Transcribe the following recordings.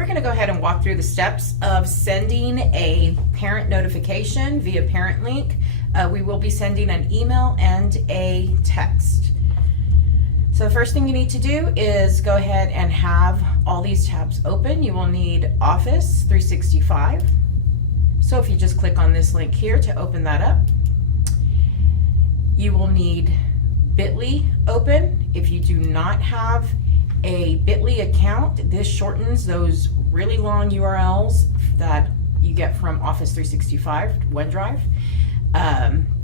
We're going to go ahead and walk through the steps of sending a parent notification via Parentlink. We will be sending an email and a text. So the first thing you need to do is go ahead and have all these tabs open. You will need Office 365. So if you just click on this link here to open that up, you will need Bitly open. If you do not have a Bitly account, this shortens those really long URLs that you get from Office 365 OneDrive.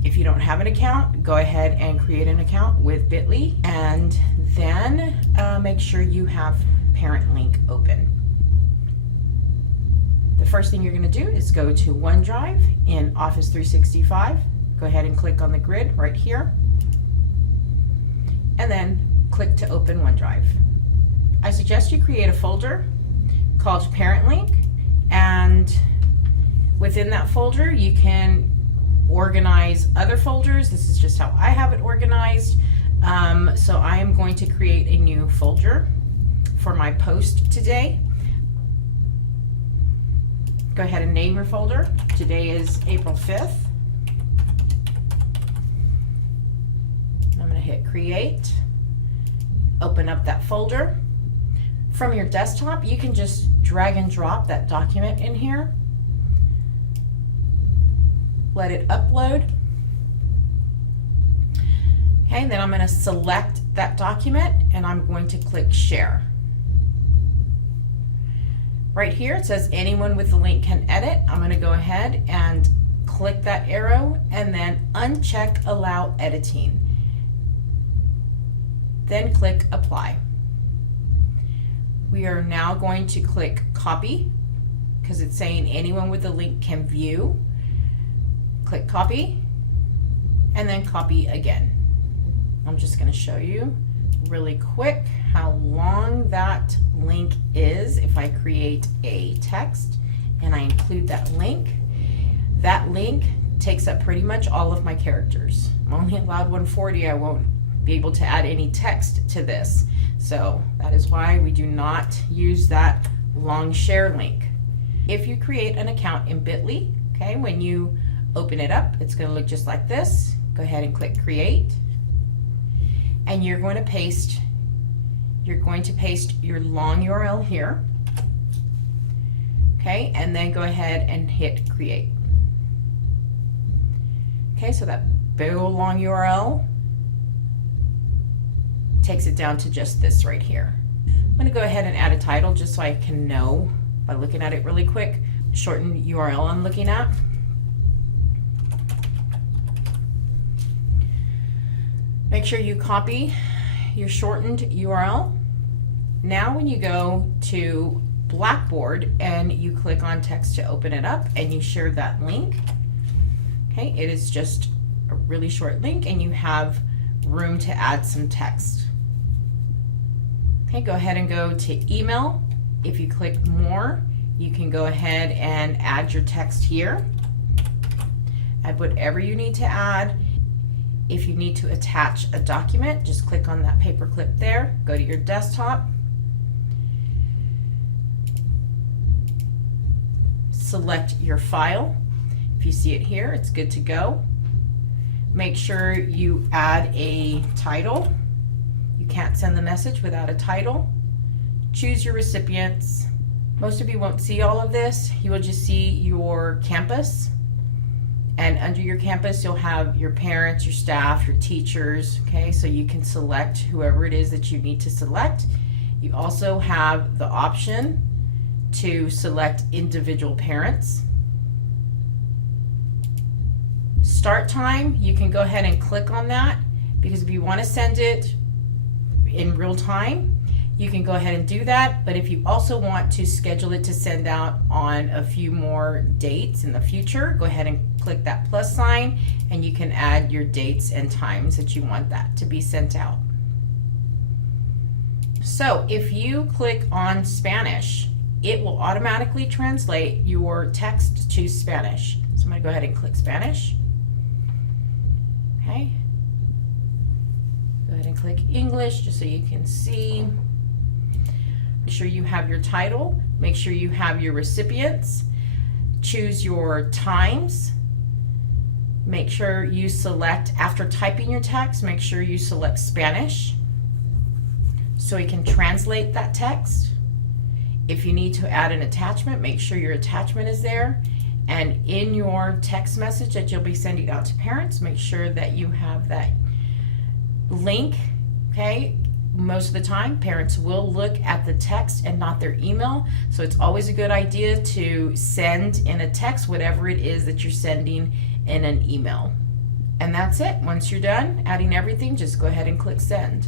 If you don't have an account, go ahead and create an account with Bitly, and then make sure you have Parentlink open. The first thing you're going to do is go to OneDrive in Office 365. Go ahead and click on the grid right here, and then click to open OneDrive. I suggest you create a folder called Parentlink, and within that folder you can organize other folders. This is just how I have it organized. So I am going to create a new folder for my post today. Go ahead and name your folder. Today is April 5th. I'm going to hit create. Open up that folder. From your desktop, you can just drag and drop that document in here. Let it upload. Okay, then I'm going to select that document and I'm going to click share. Right here it says anyone with the link can edit. I'm going to go ahead and click that arrow and then uncheck allow editing. Then click apply. We are now going to click copy because it's saying anyone with the link can view. Click copy and then copy again. I'm just going to show you really quick how long that link is. If I create a text and I include that link takes up pretty much all of my characters. I'm only allowed 140. I won't be able to add any text to this. So that is why we do not use that long share link. If you create an account in Bitly, okay, when you open it up, it's going to look just like this. Go ahead and click create. And you're going to paste your long URL here. Okay, and then go ahead and hit create. Okay, so that big old long URL takes it down to just this right here. I'm going to go ahead and add a title just so I can know by looking at it really quick. Shorten URL I'm looking at. Make sure you copy your shortened URL. Now when you go to Blackboard and you click on text to open it up and you share that link, okay, it is just a really short link and you have room to add some text. Okay, go ahead and go to email. If you click more, you can go ahead and add your text here. Add whatever you need to add. If you need to attach a document, just click on that paper clip there, go to your desktop, select your file. If you see it here, it's good to go. Make sure you add a title. You can't send the message without a title. Choose your recipients. Most of you won't see all of this. You will just see your campus. And under your campus, you'll have your parents, your staff, your teachers, okay? So you can select whoever it is that you need to select. You also have the option to select individual parents. Start time, you can go ahead and click on that because if you want to send it in real time, you can go ahead and do that. But if you also want to schedule it to send out on a few more dates in the future, go ahead and click that plus sign and you can add your dates and times that you want that to be sent out. So if you click on Spanish, it will automatically translate your text to Spanish. So I'm going to go ahead and click Spanish. Okay. Go ahead and click English just so you can see. sure you have your title, make sure you have your recipients, choose your times, make sure you select, after typing your text, make sure you select Spanish so it can translate that text. If you need to add an attachment, make sure your attachment is there. And in your text message that you'll be sending out to parents, make sure that you have that link, okay? Most of the time, parents will look at the text and not their email. So it's always a good idea to send in a text whatever it is that you're sending in an email. And that's it. Once you're done adding everything, just go ahead and click send.